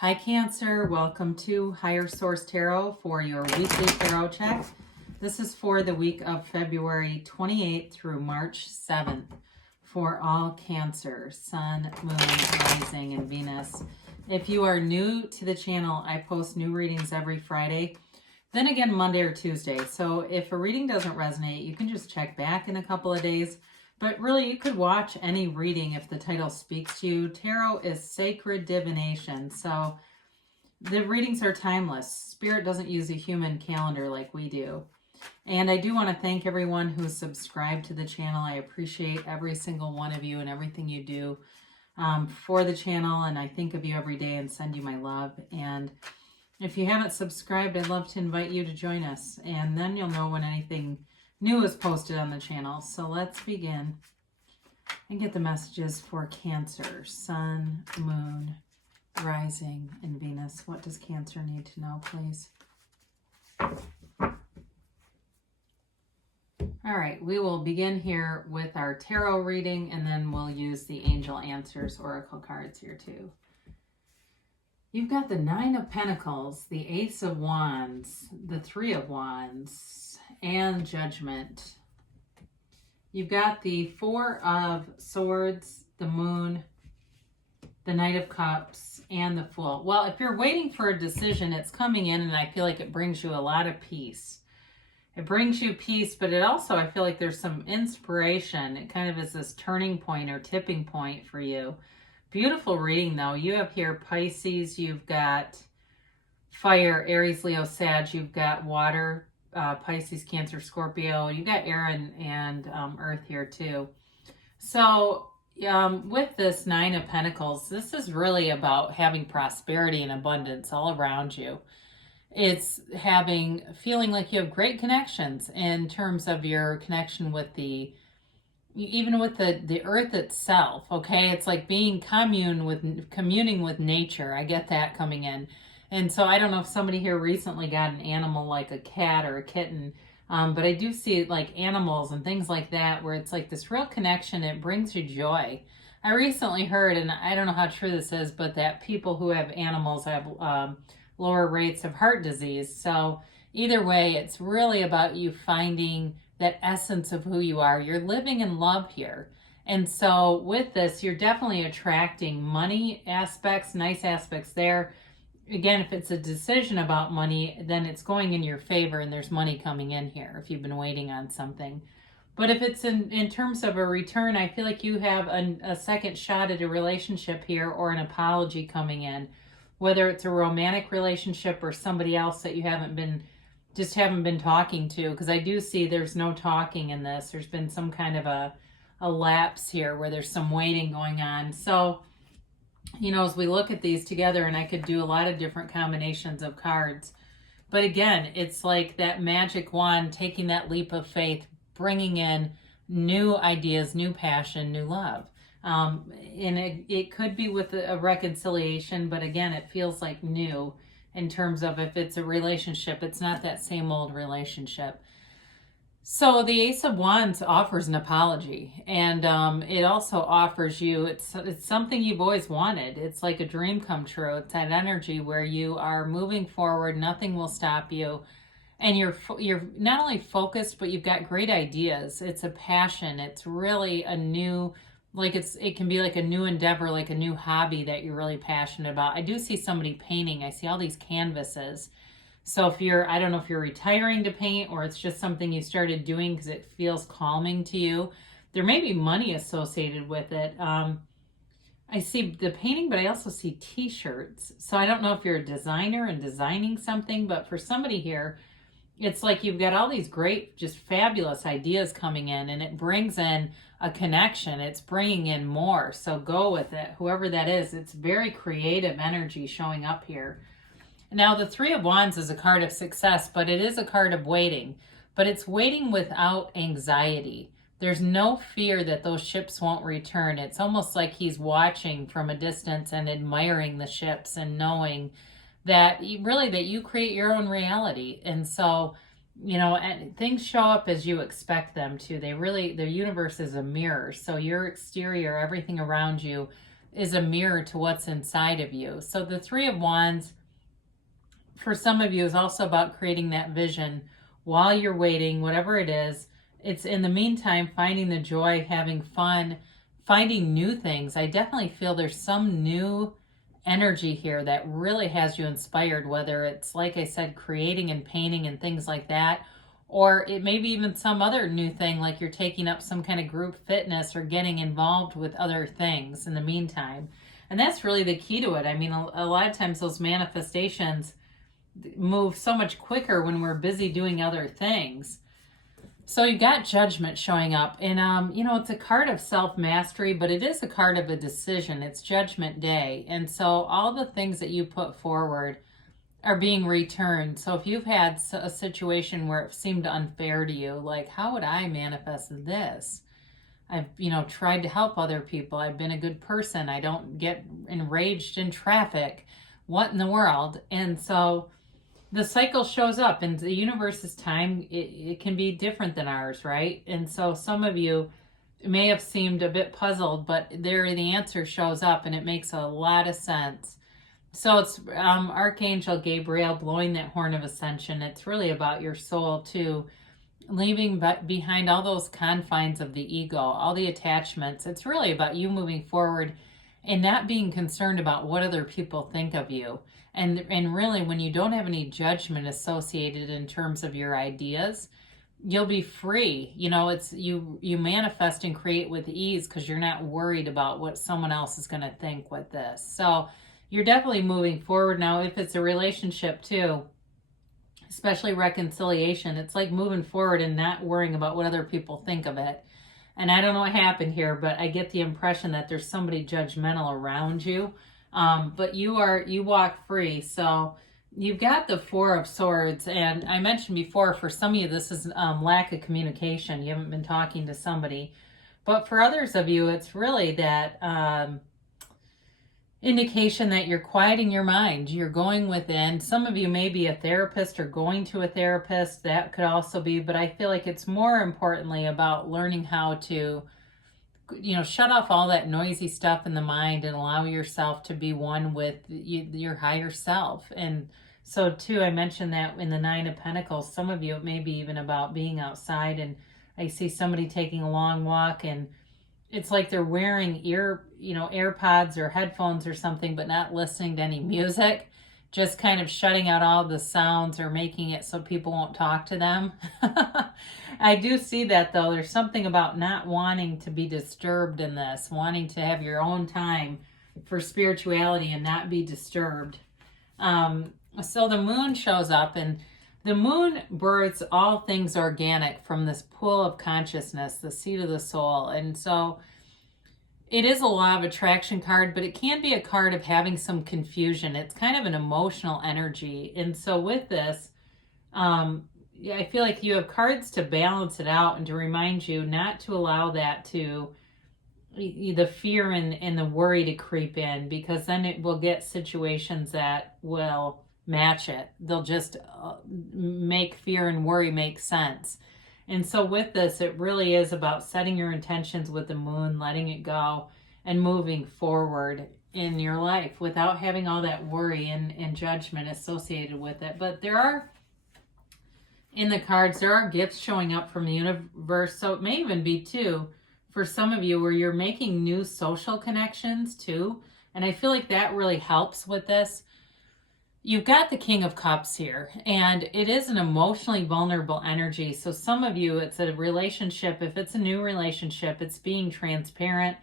Hi Cancer, welcome to Higher Source Tarot for your weekly tarot check. This is for the week of February 28th through March 7th for all Cancer, Sun, Moon, Rising, and Venus. If you are new to the channel, I post new readings every Friday, then again Monday or Tuesday. So if a reading doesn't resonate, you can just check back in a couple of days. But really, you could watch any reading if the title speaks to you. Tarot is sacred divination, so the readings are timeless. Spirit doesn't use a human calendar like we do. And I do want to thank everyone who's subscribed to the channel. I appreciate every single one of you and everything you do for the channel. And I think of you every day and send you my love. And if you haven't subscribed, I'd love to invite you to join us. And then you'll know when anything new is posted on the channel. So let's begin and get the messages for Cancer, Sun, Moon, Rising, and Venus. What does Cancer need to know, please? All right, we will begin here with our tarot reading, and then we'll use the Angel Answers Oracle cards here too. You've got the Nine of Pentacles, the Ace of Wands, the Three of Wands, and Judgment. You've got the Four of Swords, the Moon, the Knight of Cups, and the Fool. Well, if you're waiting for a decision, it's coming in, and I feel like it brings you a lot of peace. It brings you peace, but it also, I feel like there's some inspiration. It kind of is this turning point or tipping point for you. Beautiful reading, though. You have here Pisces, you've got Fire, Aries, Leo, Sag, you've got Water, Pisces, Cancer, Scorpio, you've got air and earth here too. So with this Nine of Pentacles, this is really about having prosperity and abundance all around you. It's feeling like you have great connections in terms of your connection with even with the earth itself. Okay, it's like being communing with nature. I get that coming in. And so I don't know if somebody here recently got an animal like a cat or a kitten, but I do see like animals and things like that where it's like this real connection. It brings you joy. I recently heard, and I don't know how true this is, but that people who have animals have lower rates of heart disease. So either way, it's really about you finding that essence of who you are. You're living in love here. And so with this, you're definitely attracting money aspects, nice aspects there. Again, if it's a decision about money, then it's going in your favor and there's money coming in here if you've been waiting on something. But if it's in terms of a return, I feel like you have a second shot at a relationship here or an apology coming in, whether it's a romantic relationship or somebody else that you haven't been talking to, because I do see there's no talking in this. There's been some kind of a lapse here where there's some waiting going on. So you know, as we look at these together, and I could do a lot of different combinations of cards, but again, it's like that magic wand taking that leap of faith, bringing in new ideas, new passion, new love. And it could be with a reconciliation, but again, it feels like new in terms of if it's a relationship, it's not that same old relationship. So the Ace of Wands offers an apology, and it also offers you, it's something you've always wanted. It's like a dream come true. It's that energy where you are moving forward, nothing will stop you, and you're not only focused, but you've got great ideas. It's a passion. It's really a new, like it can be like a new endeavor, like a new hobby that you're really passionate about. I do see somebody painting. I see all these canvases. So if I don't know if you're retiring to paint or it's just something you started doing because it feels calming to you. There may be money associated with it. I see the painting, but I also see t-shirts. So I don't know if you're a designer and designing something, but for somebody here, it's like you've got all these great, just fabulous ideas coming in, and it brings in a connection. It's bringing in more. So go with it, whoever that is. It's very creative energy showing up here. Now, the Three of Wands is a card of success, but it is a card of waiting. But it's waiting without anxiety. There's no fear that those ships won't return. It's almost like he's watching from a distance and admiring the ships and knowing that you create your own reality. And so, you know, and things show up as you expect them to. The universe is a mirror. So your exterior, everything around you, is a mirror to what's inside of you. So the Three of Wands, for some of you, is also about creating that vision while you're waiting, whatever it is. It's in the meantime, finding the joy, having fun, finding new things. I definitely feel there's some new energy here that really has you inspired, whether it's, like I said, creating and painting and things like that, or it may be even some other new thing, like you're taking up some kind of group fitness or getting involved with other things in the meantime. And that's really the key to it. I mean, a lot of times those manifestations move so much quicker when we're busy doing other things. So you got Judgment showing up, and it's a card of self-mastery, but it is a card of a decision. It's Judgment Day, and so all the things that you put forward are being returned. So if you've had a situation where it seemed unfair to you, like, how would I manifest this? I've, tried to help other people. I've been a good person. I don't get enraged in traffic. What in the world? And so the cycle shows up, and the universe's time, it can be different than ours, right? And so some of you may have seemed a bit puzzled, but there the answer shows up, and it makes a lot of sense. So it's Archangel Gabriel blowing that horn of ascension. It's really about your soul too, leaving behind all those confines of the ego, all the attachments. It's really about you moving forward and not being concerned about what other people think of you. And really, when you don't have any judgment associated in terms of your ideas, you'll be free. It's you manifest and create with ease because you're not worried about what someone else is going to think with this. So you're definitely moving forward now. If it's a relationship too, especially reconciliation, it's like moving forward and not worrying about what other people think of it. And I don't know what happened here, but I get the impression that there's somebody judgmental around you. But you walk free. So you've got the Four of Swords, and I mentioned before, for some of you, this is lack of communication. You haven't been talking to somebody. But for others of you, it's really that indication that you're quieting your mind. You're going within. Some of you may be a therapist or going to a therapist. That could also be, but I feel like it's more importantly about learning how to, shut off all that noisy stuff in the mind and allow yourself to be one with your higher self. And so too, I mentioned that in the Nine of Pentacles, some of you, it may be even about being outside, and I see somebody taking a long walk, and it's like they're wearing AirPods or headphones or something, but not listening to any music, just kind of shutting out all the sounds or making it so people won't talk to them. I do see that, though. There's something about not wanting to be disturbed in this, wanting to have your own time for spirituality and not be disturbed. So the moon shows up, and the moon births all things organic from this pool of consciousness, the seat of the soul. And so it is a law of attraction card, but it can be a card of having some confusion. It's kind of an emotional energy. And so with this, I feel like you have cards to balance it out and to remind you not to allow that to, the fear and the worry to creep in, because then it will get situations that will match it. They'll just make fear and worry make sense. And so with this, it really is about setting your intentions with the moon, letting it go, and moving forward in your life without having all that worry and judgment associated with it. But there are, in the cards, there are gifts showing up from the universe. So it may even be, too, for some of you, where you're making new social connections, too. And I feel like that really helps with this. You've got the King of Cups here, and it is an emotionally vulnerable energy. So some of you, it's a relationship. If it's a new relationship, it's being transparent,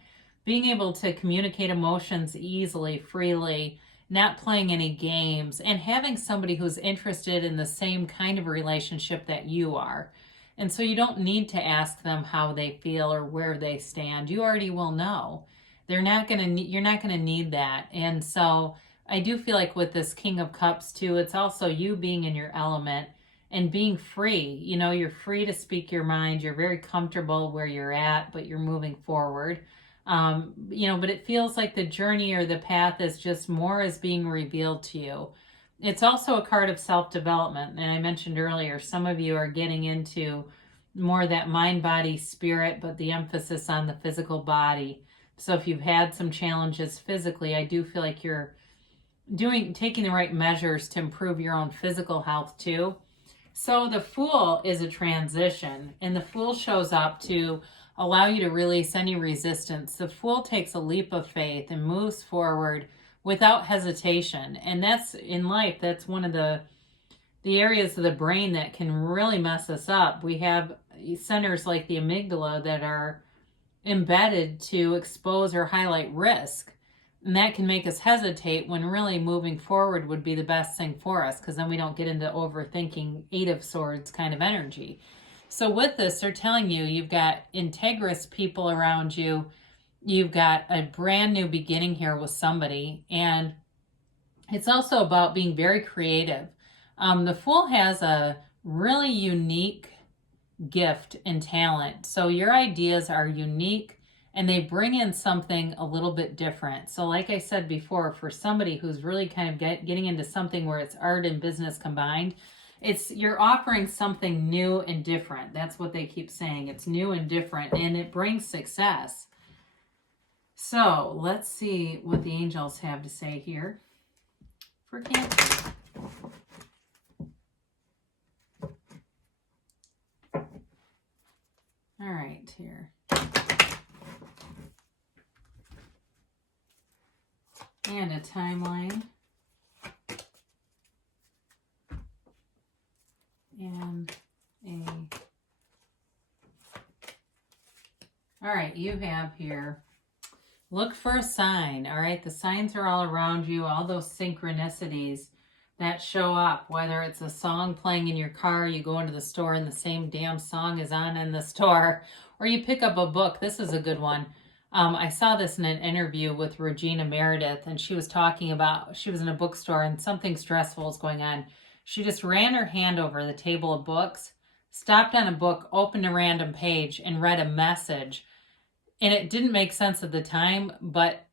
being able to communicate emotions easily, freely, not playing any games, and having somebody who's interested in the same kind of relationship that you are. And so you don't need to ask them how they feel or where they stand. You already will know. You're not going to need that. And so I do feel like with this King of Cups too, it's also you being in your element and being free. You're free to speak your mind. You're very comfortable where you're at, but you're moving forward. But it feels like the journey or the path is just more is being revealed to you. It's also a card of self-development. And I mentioned earlier, some of you are getting into more that mind, body, spirit, but the emphasis on the physical body. So if you've had some challenges physically, I do feel like you're taking the right measures to improve your own physical health too. So the Fool is a transition, and the Fool shows up to allow you to release any resistance. The Fool takes a leap of faith and moves forward without hesitation. And that's in life, that's one of the areas of the brain that can really mess us up. We have centers like the amygdala that are embedded to expose or highlight risk. And that can make us hesitate when really moving forward would be the best thing for us, because then we don't get into overthinking 8 of Swords kind of energy. So with this, they're telling you you've got integrous people around you. You've got a brand new beginning here with somebody. And it's also about being very creative. The Fool has a really unique gift and talent. So your ideas are unique and they bring in something a little bit different. So like I said before, for somebody who's really kind of getting into something where it's art and business combined, you're offering something new and different. That's what they keep saying. It's new and different, and it brings success. So let's see what the angels have to say here for Cancer. All right, here. And a timeline. And all right, you have here, look for a sign. All right, the signs are all around you, all those synchronicities that show up, whether it's a song playing in your car, you go into the store and the same damn song is on in the store, or you pick up a book. This is a good one. I saw this in an interview with Regina Meredith, and she was talking about, she was in a bookstore and something stressful was going on. She just ran her hand over the table of books, stopped on a book, opened a random page, and read a message. And it didn't make sense at the time, but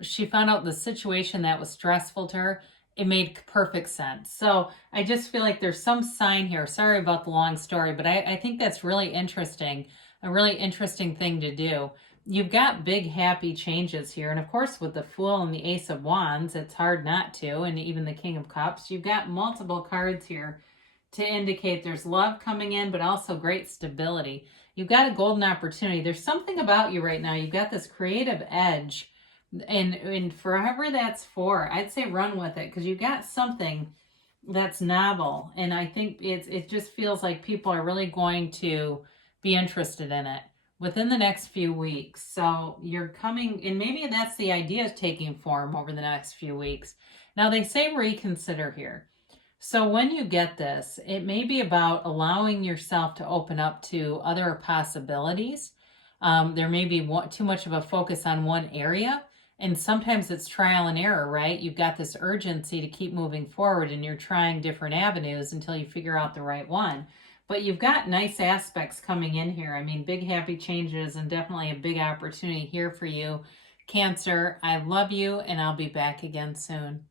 she found out the situation that was stressful to her, it made perfect sense. So I just feel like there's some sign here. Sorry about the long story, but I think that's really interesting, a really interesting thing to do. You've got big, happy changes here. And of course, with the Fool and the Ace of Wands, it's hard not to. And even the King of Cups, you've got multiple cards here to indicate there's love coming in, but also great stability. You've got a golden opportunity. There's something about you right now. You've got this creative edge. And forever that's for, I'd say run with it, because you've got something that's novel. And I think it just feels like people are really going to be interested in it within the next few weeks. So you're coming, and maybe that's the idea taking form over the next few weeks. Now they say reconsider here. So when you get this, it may be about allowing yourself to open up to other possibilities. There may be too much of a focus on one area, and sometimes it's trial and error, right? You've got this urgency to keep moving forward, and you're trying different avenues until you figure out the right one. But you've got nice aspects coming in here. I mean, big happy changes and definitely a big opportunity here for you. Cancer, I love you, and I'll be back again soon.